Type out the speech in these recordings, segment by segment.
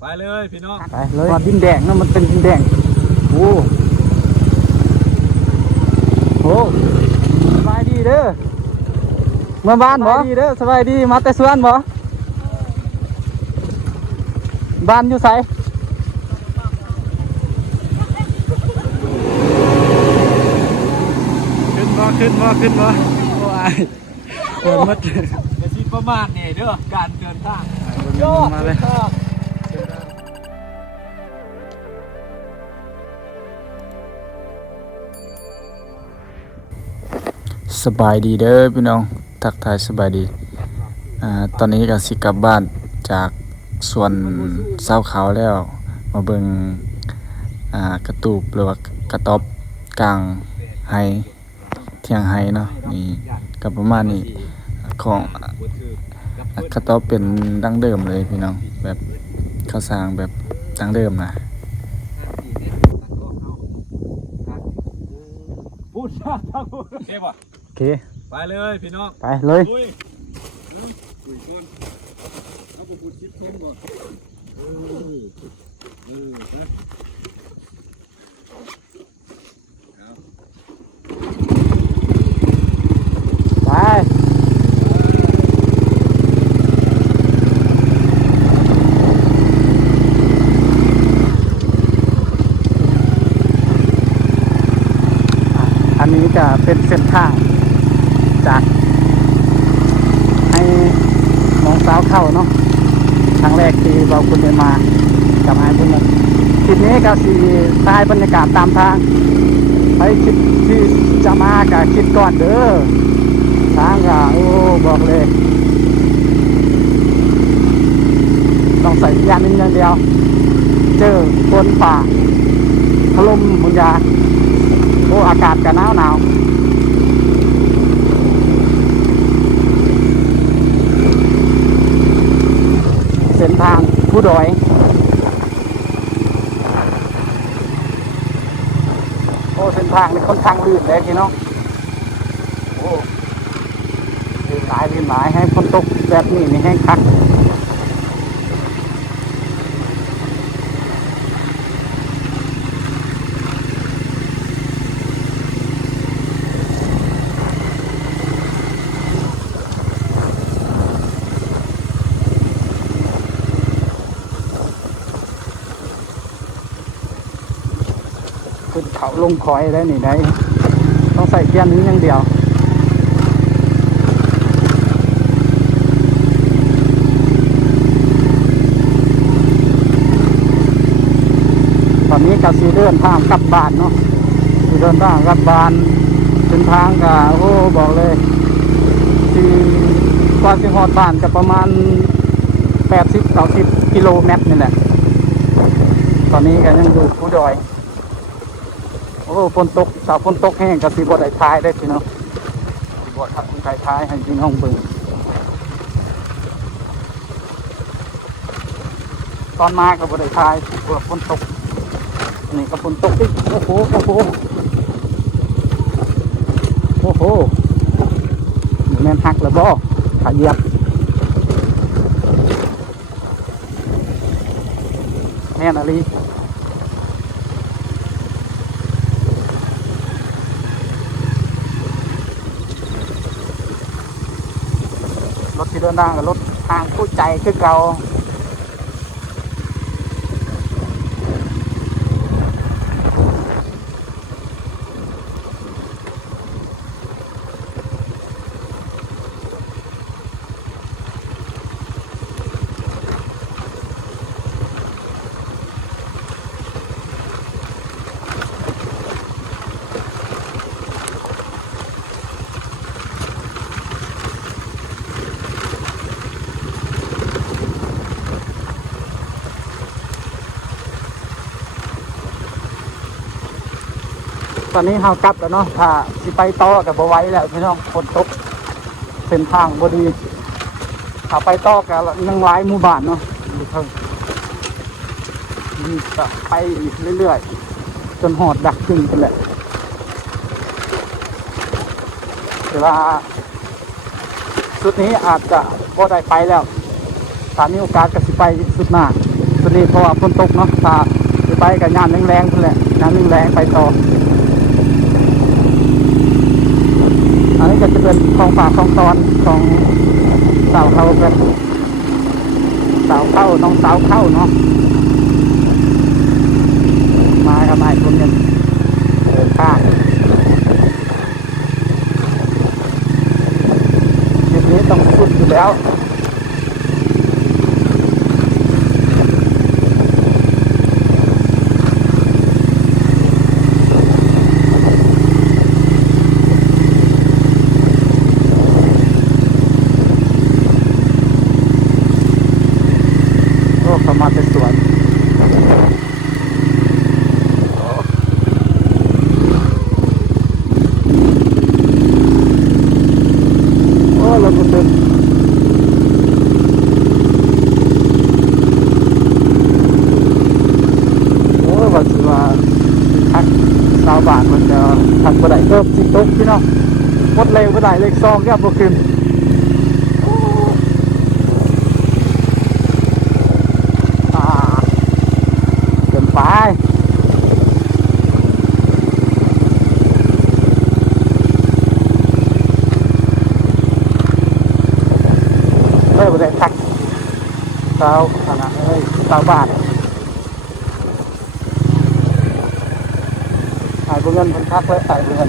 ไปเลยพี่น้องไปเลยว่าดินแดงนะมันเป็นดินแดงโอ้โหสบายดีเด้อมาบ้านบ่ดีเด้อสบายดีมาแต่สวนบ่บ้านอยู่ไสขึ้นมาโอ้ยเดินมัดจะชิดประมาณนี่เด้อการเดินทางยอดมาเลยสบายดีเด้อพี่น้องทักทายสบายดีตอนนี้ก็สิกลับบ้านจากสวนเศร้าขาวแล้วมาเบิ่งกระตูบหรือว่ากระต๊อบกลางไฮเที่ยงไฮเนาะนี่ก็ประมาณนี้ของกระต๊อบเป็นดั้งเดิมเลยพี่น้องแบบเขาสร้างแบบดั้งเดิมนะพูดยากทั้งหมดโอเคป่ะโอเคไปเลยพี่น้องไปเลยคุยคนเอาไปพูดชิดคนก่อนไปอันนี้จะเป็นเส้นทางจากให้น้องสาวเข้าเนาะครั้งแรกที่เราคุณได้มากับไอ้พุ่นนั้นคลิปนี้ก็สีถ่ายบรรยากาศตามทางไปคลิปที่จะมากับคลิปก่อนเด้อทางก็โอ้บอกเลยต้องใส่ยานิดอย่างเดียวเจอคนป่าถล่มมุนยาโอ้อากาศก็หนาวเส้นทางผู้ดอยโอ้เส้นทางนี่ค่อนข้างลื่นเลยพี่น้องโอ้ลื่นหลายให้ฝนตกแบบนี้นี่แห้งคักขึ้นเขาลงคอยได้นี่ได้ต้องใส่เกียร์นี้อย่างเดียวตอนนี้ก็สีเดินทางกลับบ้านเนาะสีเดินทางกลับบ้านเส้นทางก็โอ้บอกเลยสีกว่าสิฮอดบ้านก็ประมาณ80-90 กิโลเมตรนี่แหละตอนนี้ก็ยังอยู่ผู้ดอยโอ้ฝนตกสาวฝนตกแห้งกับสีบดไอ้ท้ายได้พี่น้องสีบดครับไอ้ท้ายให้พี่น้องเบิ่งตอนมากับบดไอ้ท้ายบดฝนตกนี่ก็ฝนตกอีกโอ้โหแม่นหักแล้วบ่ขาเหยียบแม่นอะไรรถที่เดินทางกับรถทางคู่ใจคือเก่าตอนนี้เรากลับแล้วเนาะถ้าสิไปต่อกับบ่ไหว้แล้วพี่น้องฝนตกเส้นทางบ่ดีถ้าไปต่อกับยังหลายหมู่บ้านเนาะนี่ก็ไปอีกเรื่อยๆจนหอดดักจึงกันแหละแต่ว่าสุดนี้อาจจะบ่ได้ไปแล้วถ้ามีโอกาสก็สิไปสุดหน้า นี้เพราะว่าฝนตกเนาะถ้าจะไปกับยามแรงๆพุ่นแหละยามแรงๆไปต่ออันนี้ก็จะเป็นของฝากของตอนของสาวเขาเป็นสาวเข้าน้องสาวเข้าเนาะมากับนายคนนึงเดินข้างคลิปนี้ต้องสุดอยู่แล้วเข้ามาเป็นสวนโอ้รถมันเป็นโอ้ว่าสิว่าทักชาวบ้านมันจะทักบ่ได้เพิ่มสิตกพี่น้องหมดเร็วบ่ได้เลขซองแค่บ่ขึ้นไปบ่ได้ทักเช้าขนาดเช้าบาทขายเงินคนทักไว้ขายเงิน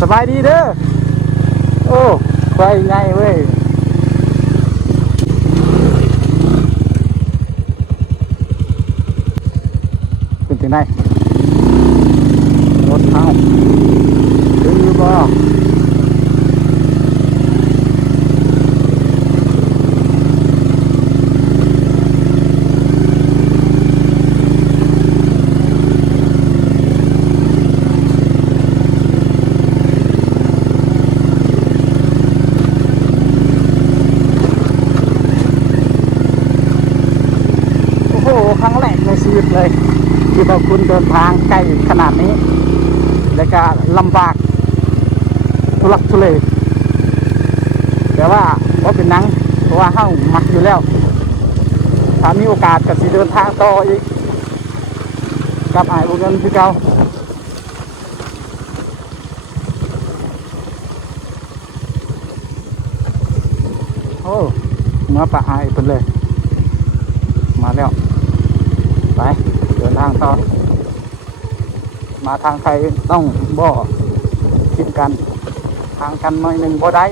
สบายดีเด้อโอ้ไปไงเว้ยเป็นจังไดรถเท้าถึงอยู่บ่ครั้งแรกในชีวิตเลยที่เราคุณเดินทางไกลขนาดนี้และก็ลำบากทุลักทุเลแต่ว่าเป็นนังเพราะว่าเฮ้ามักอยู่แล้วถ้ามีโอกาสก็สิเดินทางต่ออีกกับอ้ายบ่เงินคือเก่าโอ้เมื่อปะอ้ายเพิ่นเลยมาแล้วไปเดินทางต่อมาทางใครต้องบ่คิดกันทางกันหน่อยหนึ่งบ่ได้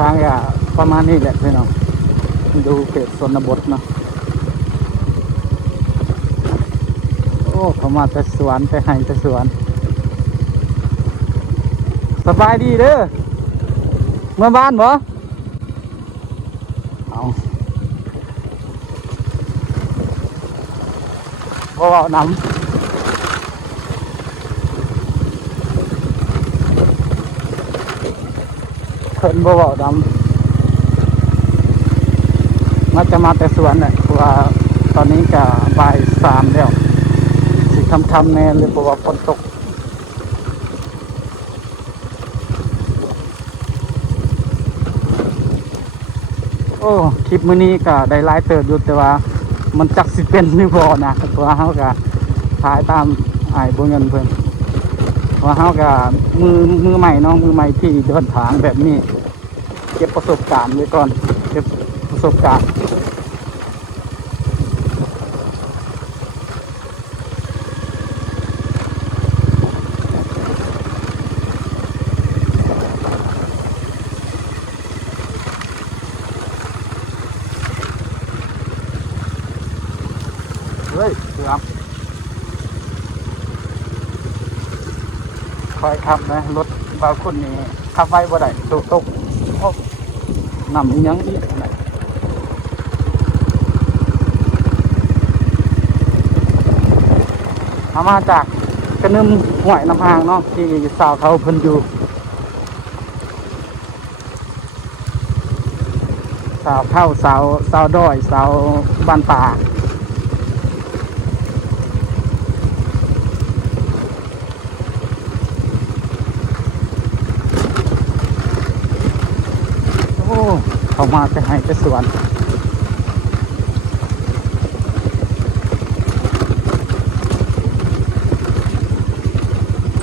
ทางก็ประมาณนี้แหละพี่น้องดูเขตชนบทเนาะโอ้เขามาแต่สวนแต่ไห่แต่สวนสบายดีเด้อเมื่อบ้านบ่เอาบ่น้ำเพิ่นบ่เว้าดำมันจะมาแต่สวนน่ะเพราะว่าตอนนี้ก็บ่าย3แล้วสิค่ำๆแน่เลยเพราะว่าฝนตกโอ้คลิปมื้อนี้ก็ได้หลายเติบอยู่แต่ว่ามันจักสิเป็นหรือบ่นะเพราะว่าเฮาก็ถ่ายตามอ้ายบ่เงินเพิ่นเพราะว่าเฮาก็มือใหม่เนาะมือใหม่ที่เดินทางแบบนี้เก็บประสบการณ์ไว้ก่อน ก็บประสบการณ์เฮ้ยเสือคอยขับนะรถบางคนนี่ขับไว้บ่ได้ตกโอ้นำอีหยังอีกนะเอามาจากกระนึมห้วยน้ำอ่างเนาะที่สาวเขาเพิ่นอยู่สาวเข้าสาวดอยสาวบ้านป่าโอ้เขามาจะให้ไปสวน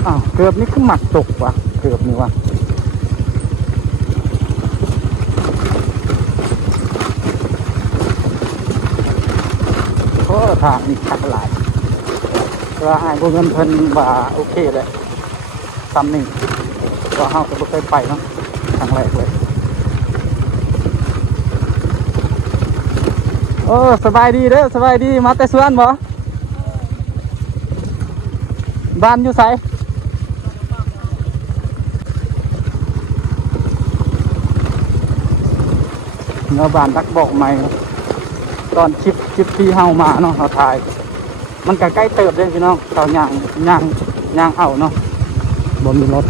อ้าวเกือบนี่คือหมักตกว่ะเกือบนี่ว่ะโอ้ทางนี่ขัดหลายก็ให้พวกเงินเพิ่นว่าโอเคเลยซ้ำนี่ก็เฮาก็บ่เคยไปเนาะครั้งแรกเลยโอ้สบายดีเด้อสบายดีมาแต่สวนบ่บ้านอยู่ไสเนาะบ้านรักบอกใหม่ตอนคลิปที่เฮามาเนาะเฮาถ่ายมันก็ใกล้เติบเด้พี่น้องเขาย่างเอาเนาะบ่มีรถ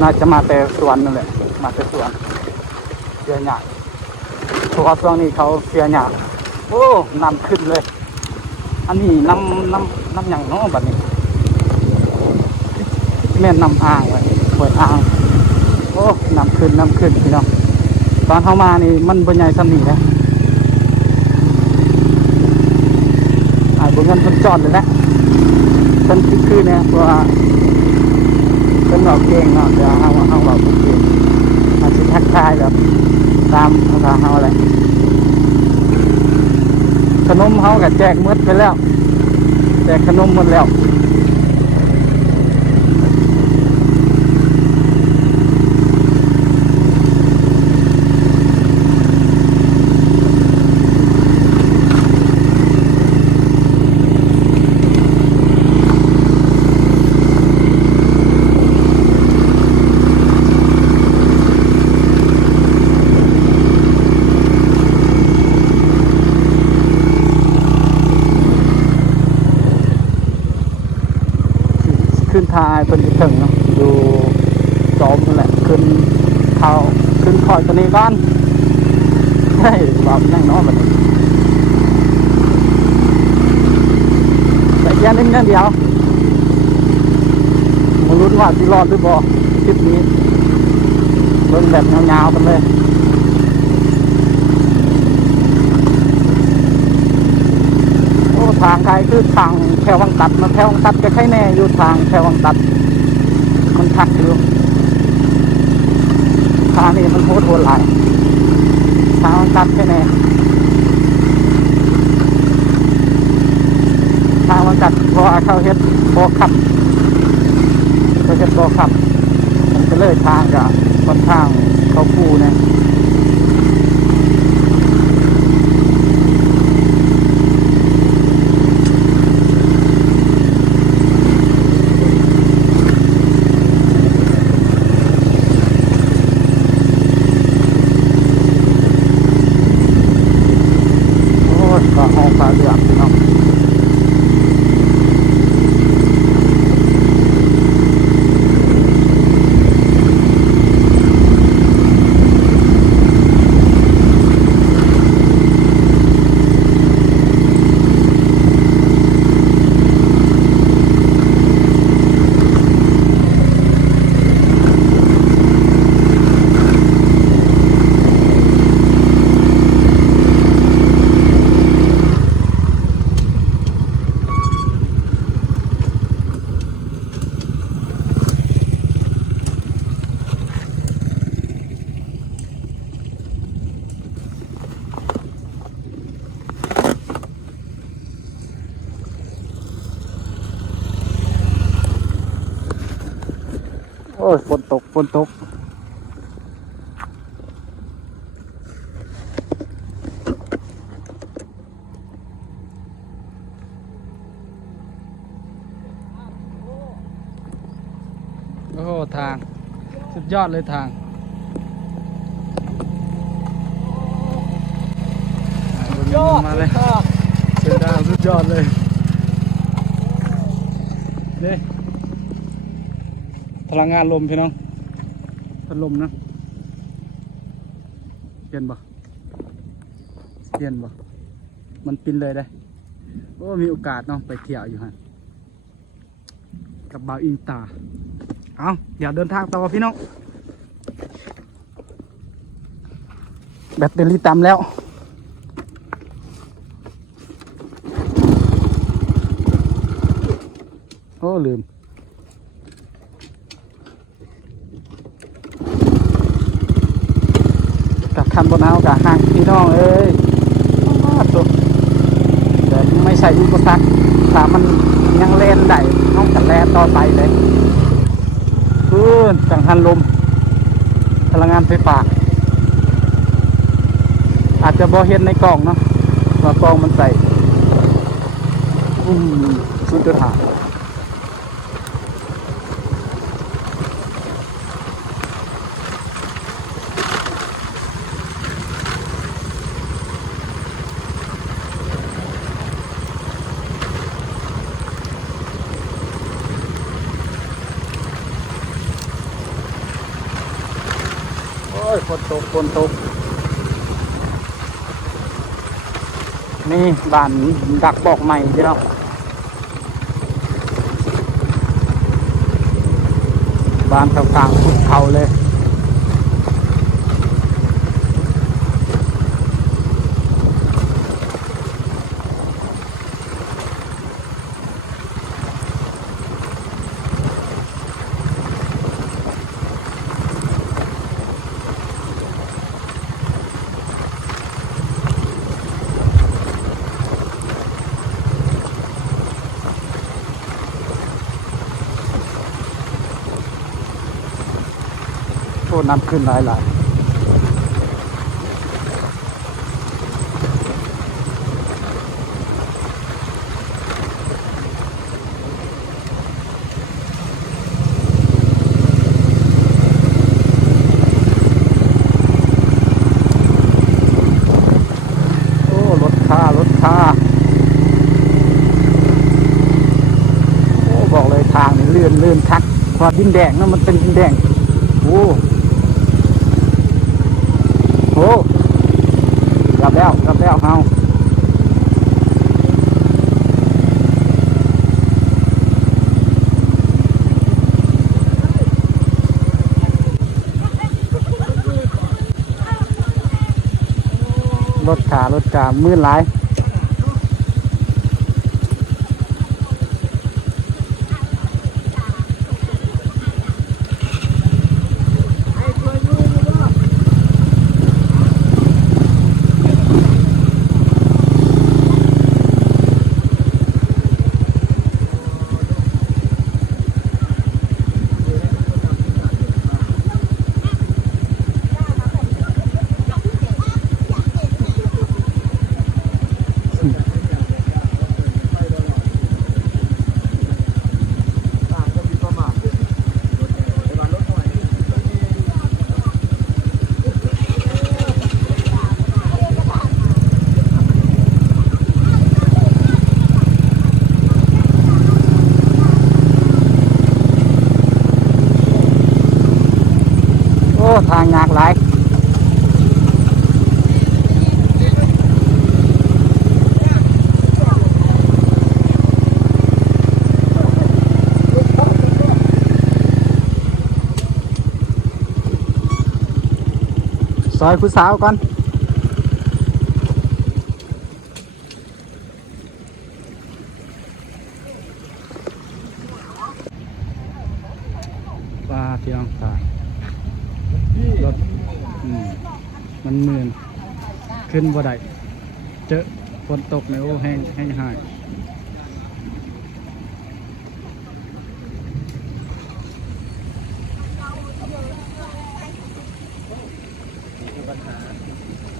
น่าจะมาแต่สวนนั่นแหละมาแต่สวนเสียหยาเพราะว่าช่วงนี้เขาเสียหยาโอ้น้ำขึ้นเลยอันนี้น้ำหยังเนาะบัดนี้แม่นน้ำอ่างเลยเปิดอ่างโอ้น้ำขึ้นพี่น้องตอนเข้ามานี่มันบรรยายซ้ำนี่นะบนเงินเพิ่นจอดเลยนะเพิ่นคือเนี่ยเพราะว่าเพิ่นบอกเก่งเนาะเดี๋ยวเอาบอกเก่งอาจจะทักทายแบบตามภาษาเฮาอะไรขนมเฮาก็แจกหมดไปแล้วแจกขนมหมดแล้วขึ้นทายเป็นถึงเนาะดูจอมนั่นแหละขึ้นคอยตัวนี้ก่อนใช่แบบนั่งน้อยแบบนี้แต่แค่นิดเดียวมาลุ้นว่าสิรอดหรือบ่คลิปนี้เบิ่งแบบยาวๆกันเลยโอ้ทางไกลคือทางแถววังตัดมาแถววังตัดก็ใช่แน่อยู่ทางแถววังตัดมันทักอยู่ทางนี้มันโหดหลายทางวังตัดใช่แน่ทางวังตัดพอเข้าเฮ็ดพอขับเขาเฮ็ดพอขับมันก็เลยทางก็ค่อนข้างเขาคู่เนี่ยก็ห้องฟ้าเหลืองพี่น้อง ยฝนตกฝนตกโอ้ทางสุดยอดเลยทางยอดมาเลยเส้นทางสุดยอดเลยนี่พลังงานลมพี่น้องพัดลมนะเย็นบ่เย็นบ่มันปินเลยได้โอ้มีโอกาสเนาะไปเที่ยวอยู่ฮะกับบ่าวอินตาเอาเดี๋ยวเดินทางต่อพี่น้องแบตเตอรี่ต่ำแล้วโอ้ลืมกับคันบนเอากับห่างพี่น้องเอ้ยตัวแต่ไม่ใช่อุปสรรคถ้ามันยังเล่นได้ต้องกันแล่นต่อไปเลยจังหันลมพลังงานไฟฟ้าอาจจะบ่เห็นในกล่องเนาะว่ากล่องมันใส่สุดยอดหาฝนตกฝนตกนี่บ้านดักบอกใหม่พี่น้องบ้านกลางๆภูเขาเลยโอ้น้ำขึ้นหลายโอ้รถค่โอ้บอกเลยทางนี่เลื่อนคักพอดินแดงนะมันเป็นดินแดงโอ้กลับแล้วเอารถขามืดหลายทางยากหลายซอยผู้สาวก่อนปลาพี่น้องปลารถมันเหมือนขึ้นบ่ได้เจอฝนตกในโอ้แห้งหาย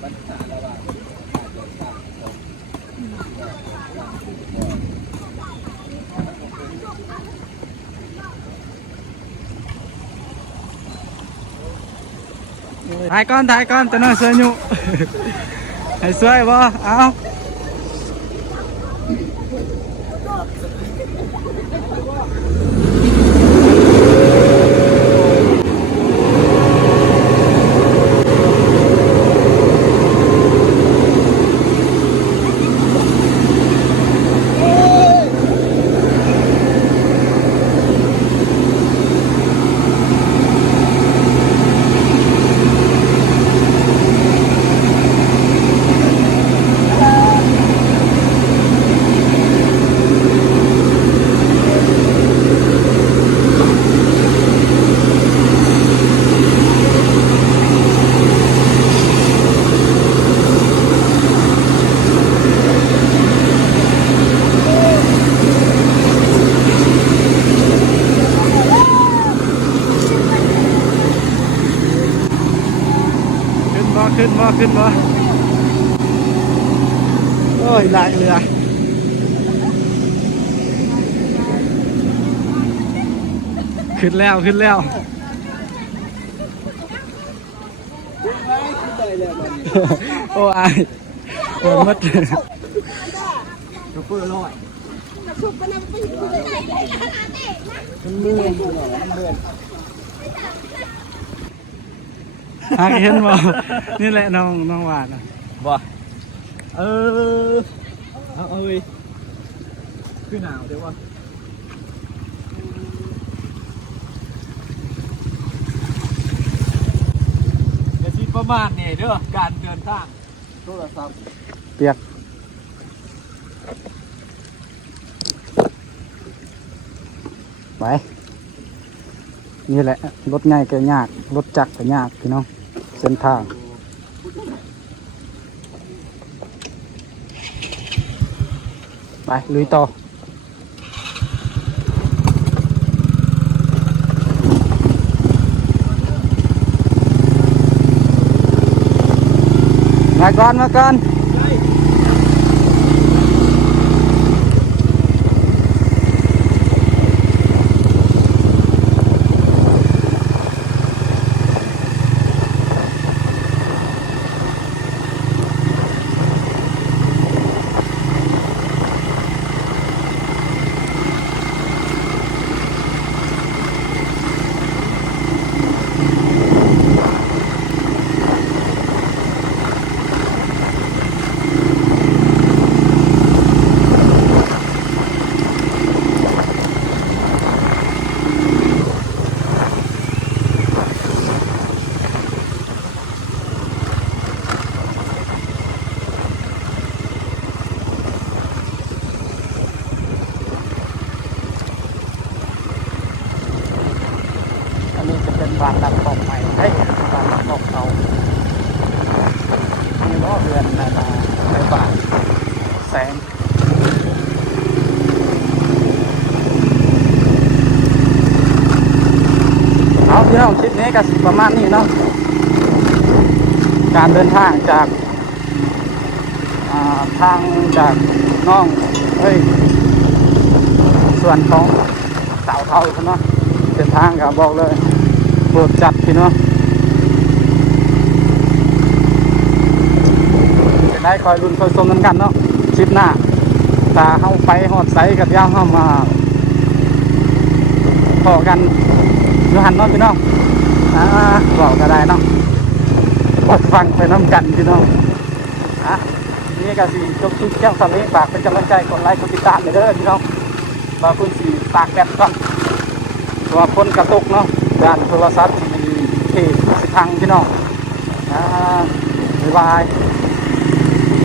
ปัญหาระหว่างการเดินทางของถ่ายก่อนตัวน้อยเสืออยู่ ให้สวยบ่เอาขึ้นบ่โอ้ยลายเรือขึ้นแล้ว โอ้อายเปิดมัดซุปเปอร์ร้อยมันเมื่อยหากเห็นบ่นี่แหละน้องหวานบ่เอาเอ้ยคือหนาวเดี๋ยวว่าจะชิดประมาณนี่เด้อการเดินทางโทรศัพท์เปียกไปนี่แหละรถง่ายก็ยากรถจักรก็ยากพี่น้องเส้นทางไปลุยต่อมาก่อน บ้านหลังของใหม่เฮ้ยบ้านหลังของเขามีล้อเรือนในบ้านแสงเอาพี่น้องคลิปนี้ก็ประมาณนี้เนาะการเดินทางจากจากน้องเฮ้ยส่วนของสาวเท่าเนาะเส้นทางก็บอกเลยโปรดจัดพี่น้องจะได้คอยรุ่นคอยชมกันเนาะคลิปหน้าตาเข้าไปหอดใสกับย่างเข้ามาพอกันอยู่หันเนาะพี่น้องบอกก็ได้เนาะกดฟังไปน้ำกันพี่น้องนี่ก็สิจบคลิปแก้วสำลีฝากเป็นกำลังใจกดไลค์กดติดตามเลยเด้อพี่น้องมาคุณสีฝากแบตก่อนตัวคนกระตุกเนาะด้านโทรศัพท์ที่สิพังพี่น้องบ๊ายบาย